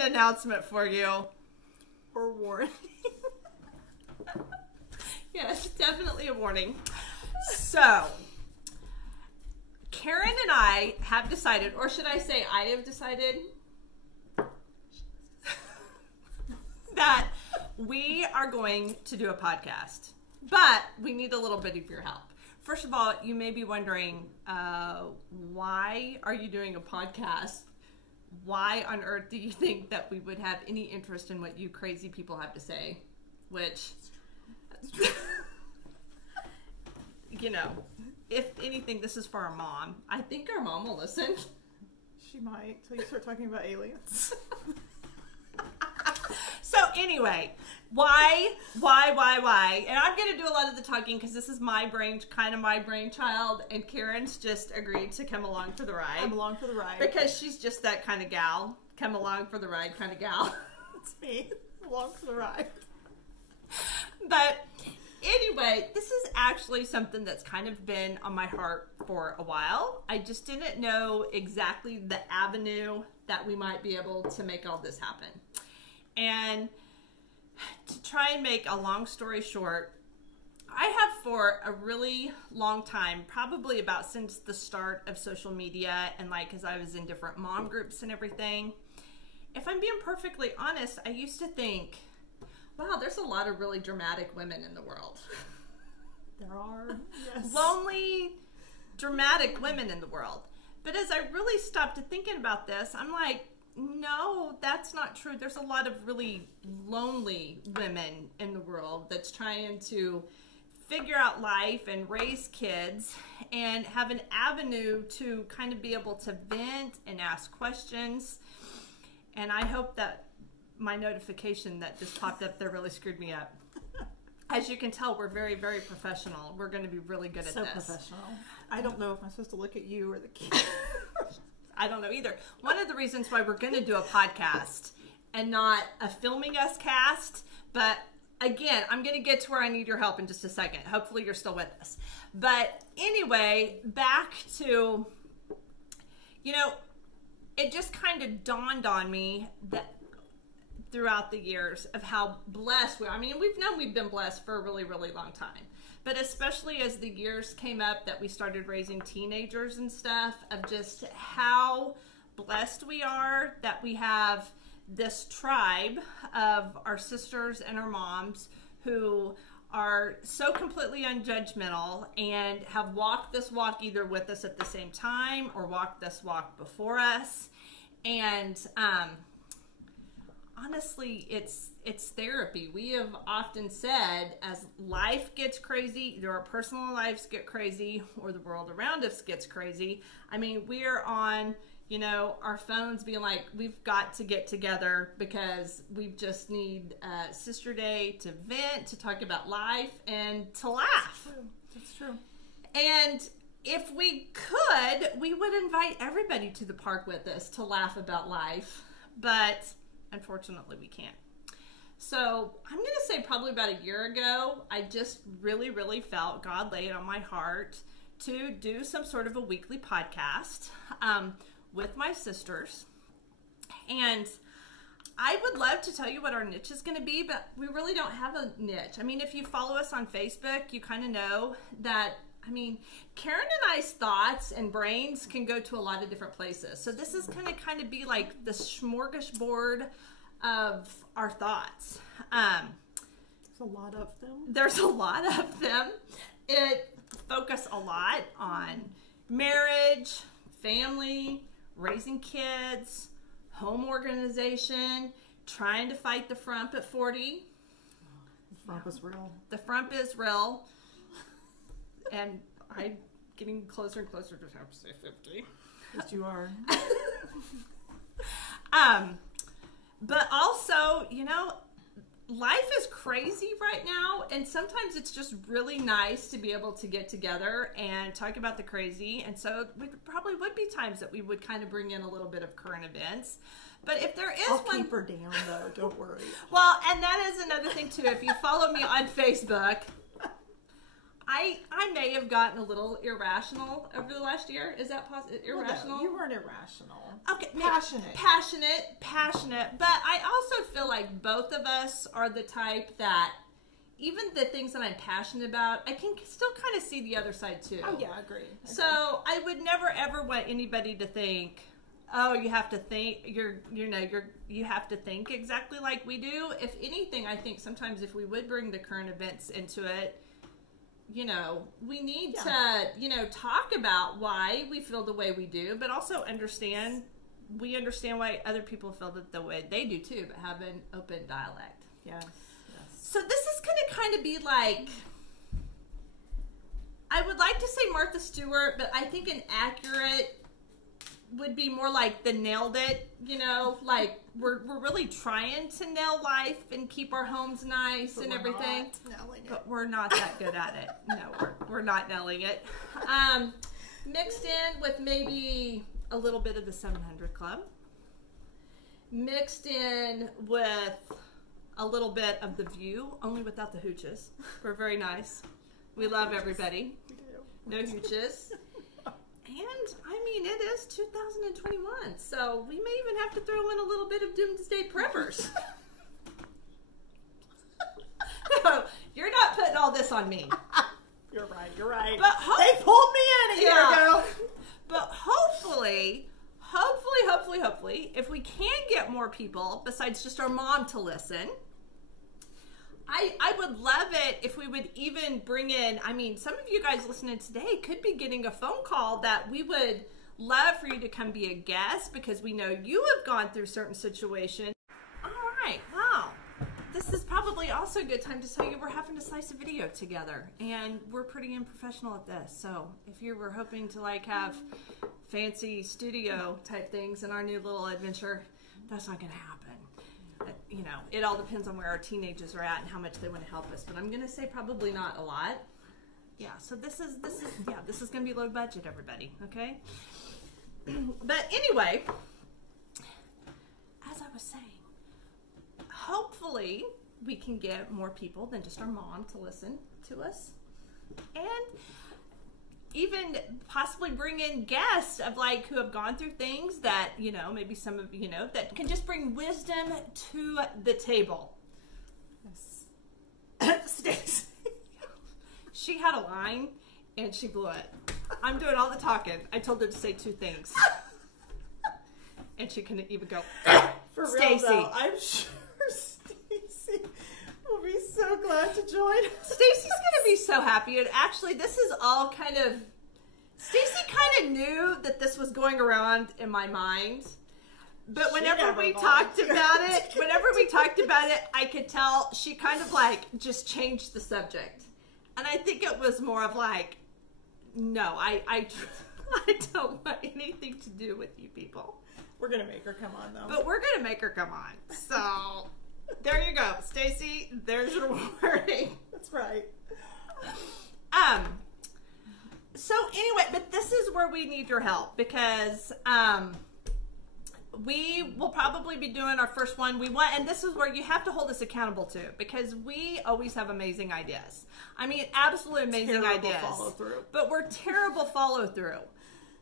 an announcement for you. Or warning. Yes, definitely a warning. So, Karen and I have decided, or should I say I have decided, that we are going to do a podcast. But we need a little bit of your help. First of all, you may be wondering, why are you doing a podcast? Why on earth do you think that we would have any interest in what you crazy people have to say? Which, that's true. You know, if anything, this is for our mom. I think our mom will listen. She might, till you start talking about aliens. So anyway, why? And I'm going to do a lot of the talking because this is my brainchild, and Karen's just agreed to come along for the ride. I'm along for the ride. Because she's just that kind of gal. Come along for the ride kind of gal. It's me. Along for the ride. But anyway, this is actually something that's kind of been on my heart for a while. I just didn't know exactly the avenue that we might be able to make all this happen. And to try and make a long story short, I have for a really long time, probably about since the start of social media and like as I was in different mom groups and everything, if I'm being perfectly honest, I used to think, wow, there's a lot of really dramatic women in the world. There are, yes. Lonely, dramatic women in the world. But as I really stopped to thinking about this, I'm like, no, that's not true. There's a lot of really lonely women in the world that's trying to figure out life and raise kids and have an avenue to kind of be able to vent and ask questions. And I hope that my notification that just popped up there really screwed me up. As you can tell, we're very, very professional. We're going to be really good at this. So professional. I don't know if I'm supposed to look at you or the kids. I don't know either. One of the reasons why we're going to do a podcast and not a filming us cast, but again, I'm going to get to where I need your help in just a second. Hopefully you're still with us. But anyway, back to, you know, it just kind of dawned on me that throughout the years of how blessed we are. I mean, we've known we've been blessed for a really, really long time. But especially as the years came up that we started raising teenagers and stuff, of just how blessed we are that we have this tribe of our sisters and our moms who are so completely unjudgmental and have walked this walk either with us at the same time or walked this walk before us. And honestly, it's therapy. We have often said, as life gets crazy, either our personal lives get crazy or the world around us gets crazy. I mean, we're on, you know, our phones being like, we've got to get together because we just need Sister Day to vent, to talk about life, and to laugh. That's true. And if we could, we would invite everybody to the park with us to laugh about life. But unfortunately, we can't. So I'm going to say probably about a year ago, I just really, really felt God laid on my heart to do some sort of a weekly podcast with my sisters. And I would love to tell you what our niche is going to be, but we really don't have a niche. I mean, if you follow us on Facebook, you kind of know that, I mean, Karen and I's thoughts and brains can go to a lot of different places. So this is going to kind of be like the smorgasbord of our thoughts. There's a lot of them. There's a lot of them. It focuses a lot on marriage, family, raising kids, home organization, trying to fight the frump at 40. The frump is real. The frump is real. And I'm getting closer and closer to have to say 50. Yes, you are. But also, you know, life is crazy right now, and sometimes it's just really nice to be able to get together and talk about the crazy. And so we probably would be times that we would kind of bring in a little bit of current events. But if there is I'll keep her down, though. Don't worry. Well, and that is another thing, too. If you follow me on Facebook, I may have gotten a little irrational over the last year. Is that possible? Irrational? Well, no, you weren't irrational. Okay, passionate. But I also feel like both of us are the type that even the things that I'm passionate about, I can still kind of see the other side too. Oh yeah, I agree. So I would never ever want anybody to think, oh, you have to think you have to think exactly like we do. If anything, I think sometimes if we would bring the current events into it, we need to, talk about why we feel the way we do, but also understand why other people feel that the way they do too, but have an open dialect. Yes. So this is going to kind of be like, I would like to say Martha Stewart, but I think an accurate would be more like the nailed it, like we're really trying to nail life and keep our homes nice and everything. But we're not that good at it. No, we're not nailing it. Mixed in with maybe a little bit of the 700 Club. Mixed in with a little bit of The View, only without the hooches. We're very nice. We love everybody. No hooches. And, I mean, it is 2021, so we may even have to throw in a little bit of Doomsday Preppers. No, you're not putting all this on me. You're right. But they pulled me in a year ago. But hopefully, if we can get more people besides just our mom to listen, I would love it if we would even bring in, I mean, some of you guys listening today could be getting a phone call that we would love for you to come be a guest because we know you have gone through certain situations. All right, wow. This is probably also a good time to tell you we're having to slice a video together, and we're pretty unprofessional at this. So if you were hoping to have fancy studio type things in our new little adventure, that's not going to happen. It all depends on where our teenagers are at and how much they want to help us. But I'm going to say probably not a lot. Yeah. So this is going to be low budget, everybody. Okay. But anyway, as I was saying, hopefully we can get more people than just our mom to listen to us, and even possibly bring in guests of who have gone through things that, maybe some of, that can just bring wisdom to the table. Yes. Stacey. She had a line and she blew it. I'm doing all the talking. I told her to say 2 things. And she couldn't even go, For real, Stacey. though, I'm sure Stacey will be so glad to join us. Stacey's going to be so happy. And actually, this is all Stacey kind of knew that this was going around in my mind. But whenever we talked about it, I could tell she kind of just changed the subject. And I think it was more of no, I don't want anything to do with you people. We're going to make her come on, though. But we're going to make her come on. So, there you go. Stacey, there's your warning. That's right. So anyway, but this is where we need your help because we will probably be doing our first one. And this is where you have to hold us accountable to because we always have amazing ideas. I mean, absolutely amazing ideas. Follow through. But we're terrible follow through.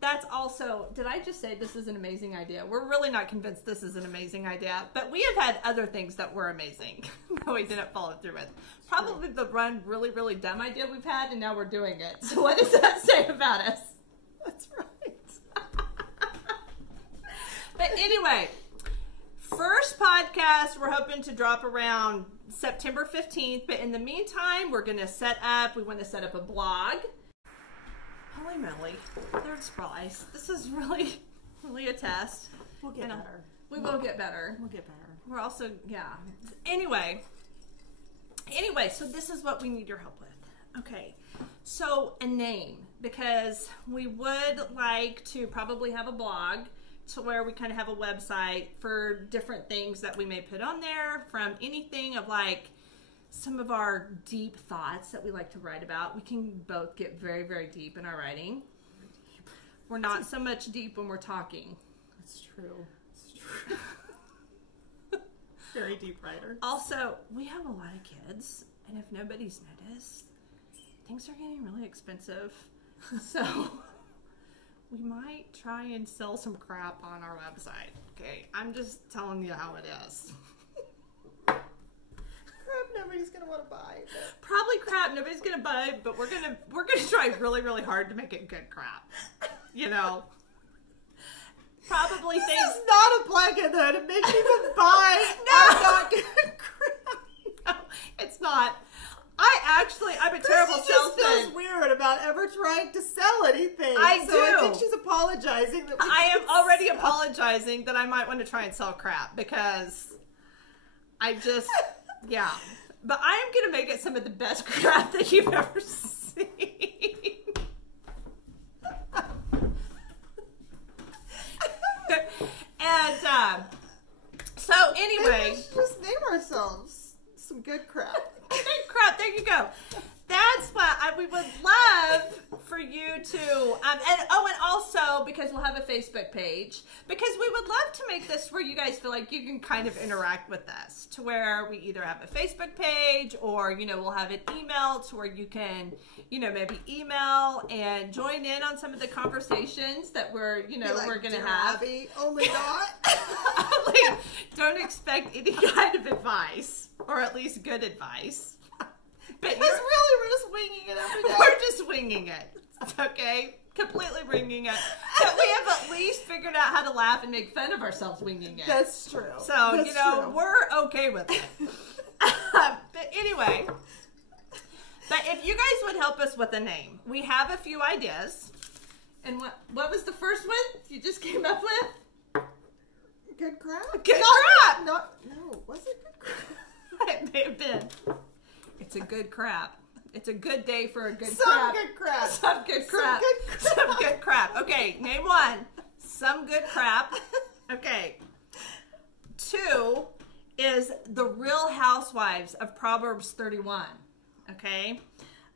That's also, did I just say this is an amazing idea? We're really not convinced this is an amazing idea, but we have had other things that were amazing that we didn't follow through with. Probably the one really, really dumb idea we've had, and now we're doing it. So what does that say about us? That's right. But anyway, first podcast we're hoping to drop around September 15th, but in the meantime, we want to set up a blog. Holy moly, third surprise. This is really, really a test. We'll get better. We will get better. We'll get better. We're also, Anyway, so this is what we need your help with. Okay, so a name, because we would like to probably have a blog to where we kind of have a website for different things that we may put on there, from anything of some of our deep thoughts that we like to write about. We can both get very, very deep in our writing. We're not so much deep when we're talking. That's true. Very deep writer. Also, we have a lot of kids, and if nobody's noticed, things are getting really expensive. So we might try and sell some crap on our website. Okay, I'm just telling you how it is. Crap nobody's gonna want to buy. But... Probably crap nobody's gonna buy, but we're gonna try really, really hard to make it good crap. You know. Probably this things. is not a blanket though to make people buy. No, not good crap. No, it's not. I'm a terrible Kristi just salesman. feels weird about ever trying to sell anything. I so do. I think she's apologizing. That I am already apologizing that I might want to try and sell crap because I just, yeah. But I am going to make it some of the best crap that you've ever seen. And so anyway. Maybe we should just name ourselves some good crap. Good crap, there you go. That's what we would love for you to, and also because we'll have a Facebook page, because we would love to make this where you guys feel like you can kind of interact with us, to where we either have a Facebook page or, you know, we'll have an email to where you can, you know, maybe email and join in on some of the conversations that we're, you know, Like, we're going to "Dear have. Abby, only not." Like, don't expect any kind of advice, or at least good advice. But Because really, we're just winging it every day. we're just winging it, okay? Completely winging it. But we have at least figured out how to laugh and make fun of ourselves winging it. That's true. So, That's you know, true. we're okay with it. But anyway, but if you guys would help us with a name, we have a few ideas. And what was the first one you just came up with? Good crap? Good crap! No, was it good crap? It may have been. It's a good crap. It's a good day for a good Some crap. good crap. Some good crap. Some good crap. Some good crap. Okay, name one. Some good crap. Okay. 2 is the Real Housewives of Proverbs 31. Okay.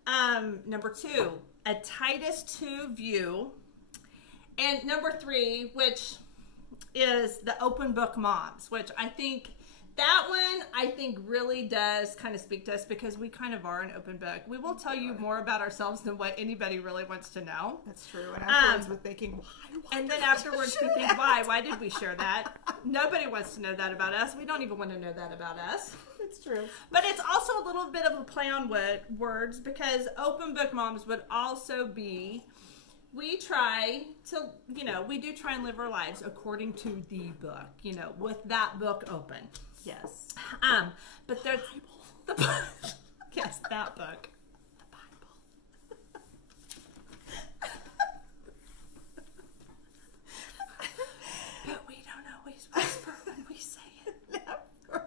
Number 2, a Titus 2 view. And number 3, which is the Open Book Moms, which I think that one, really does kind of speak to us because we kind of are an open book. We will tell you more about ourselves than what anybody really wants to know. That's true. And afterwards we're thinking, why? And then afterwards we think, why did we share that? Nobody wants to know that about us. We don't even want to know that about us. It's true. But it's also a little bit of a play on words, because Open Book Moms would also be, we try to, you know, we do try and live our lives according to the book, you know, with that book open. Yes. But there's the Bible. Yes, that book. The Bible. But we don't always whisper when we say it. Never.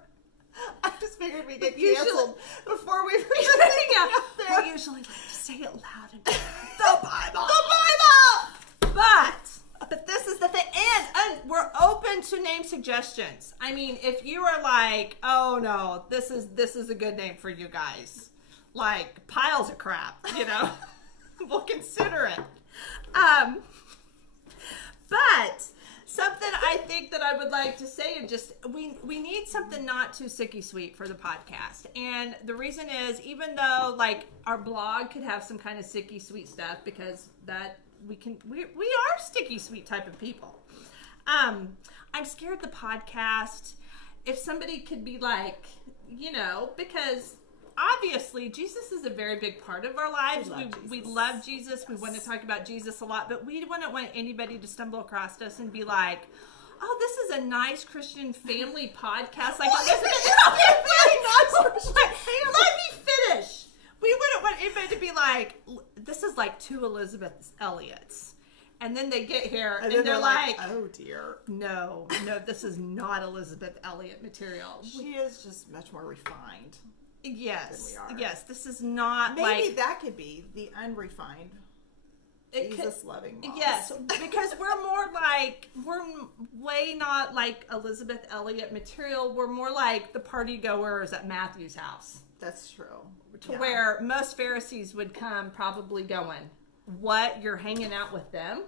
I just figured we'd get Usually- canceled before we Yeah, there. we usually like to say it loud and the Bible. The Bible! But this is the thing, and we're open to name suggestions. I mean, if you are like, oh no, this is a good name for you guys, like piles of crap, you know, we'll consider it. But something I think that I would like to say, and just we need something not too sicky sweet for the podcast, and the reason is, even though like our blog could have some kind of sicky sweet stuff, because that. We are sticky sweet type of people. I'm scared the podcast, if somebody could be like, you know, because obviously Jesus is a very big part of our lives. We love Jesus. Yes. We want to talk about Jesus a lot, but we wouldn't want anybody to stumble across us and be like, oh, this is a nice Christian family podcast. Like, Let me finish. We wouldn't want anybody to be like, this is like 2 Elizabeth Elliots. And then they get here and they're like, oh dear. No, this is not Elizabeth Elliot material. She is just much more refined. Yes. Than we are. Yes, this is not Maybe that could be the unrefined, Jesus-loving moms. Yes, because we're way not like Elizabeth Elliot material. We're more like the party goers at Matthew's house. That's true. Where most Pharisees would come probably going, what, you're hanging out with them?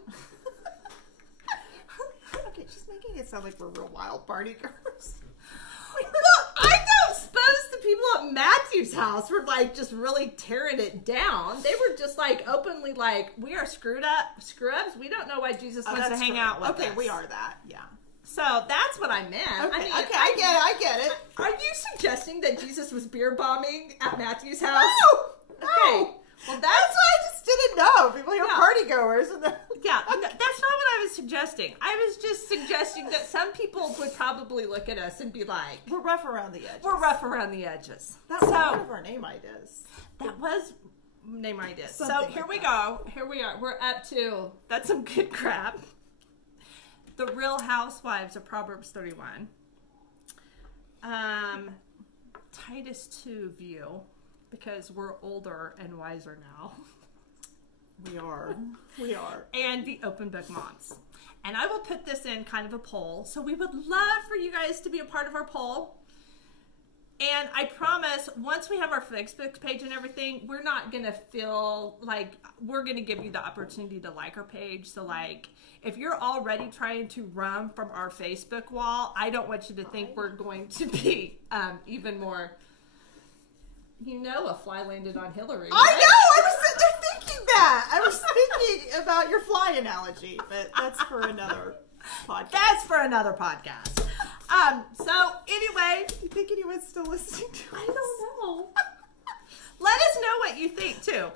Okay, she's making it sound like we're real wild party girls. Look, I don't suppose the people at Matthew's house were like just really tearing it down. They were just like openly like, we are screwed up, scrubs. We don't know why Jesus wants to hang out with us. Okay, we are that. Yeah. So that's what I meant. Okay, I mean, I get it. Are you suggesting that Jesus was beer bombing at Matthew's house? No. Okay. Well, That's why I just didn't know. People are party goers. Yeah, that's not what I was suggesting. I was just suggesting that some people would probably look at us and be like, We're rough around the edges. we're rough around the edges. That was one of our name ideas. That was name ideas. So Something here like we that. go. Here we are. We're up to, that's some good crap. The Real Housewives of Proverbs 31. Titus 2 view, because we're older and wiser now. We are. And the Open Book Moms. And I will put this in kind of a poll. So we would love for you guys to be a part of our poll. And I promise, once we have our Facebook page and everything, we're not going to feel like we're going to give you the opportunity to like our page. So like, if you're already trying to run from our Facebook wall, I don't want you to think we're going to be even more, a fly landed on Hillary. Right? I know! I was sitting there thinking that! I was thinking about your fly analogy, but that's for another podcast. That's for another podcast. So anyway, You think anyone's still listening to us? I don't know. Let us know what you think too.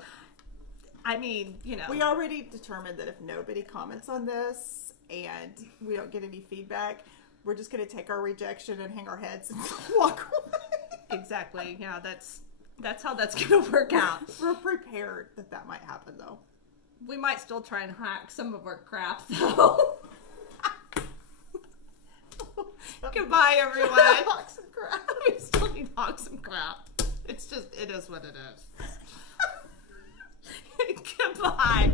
I mean, We already determined that if nobody comments on this and we don't get any feedback, we're just going to take our rejection and hang our heads and walk away. Exactly. Yeah, that's how that's going to work out. We're prepared that might happen, though. We might still try and hack some of our crap, though. Goodbye, everyone. Hawk some crap. We still need to hawk some crap. It is what it is. Goodbye.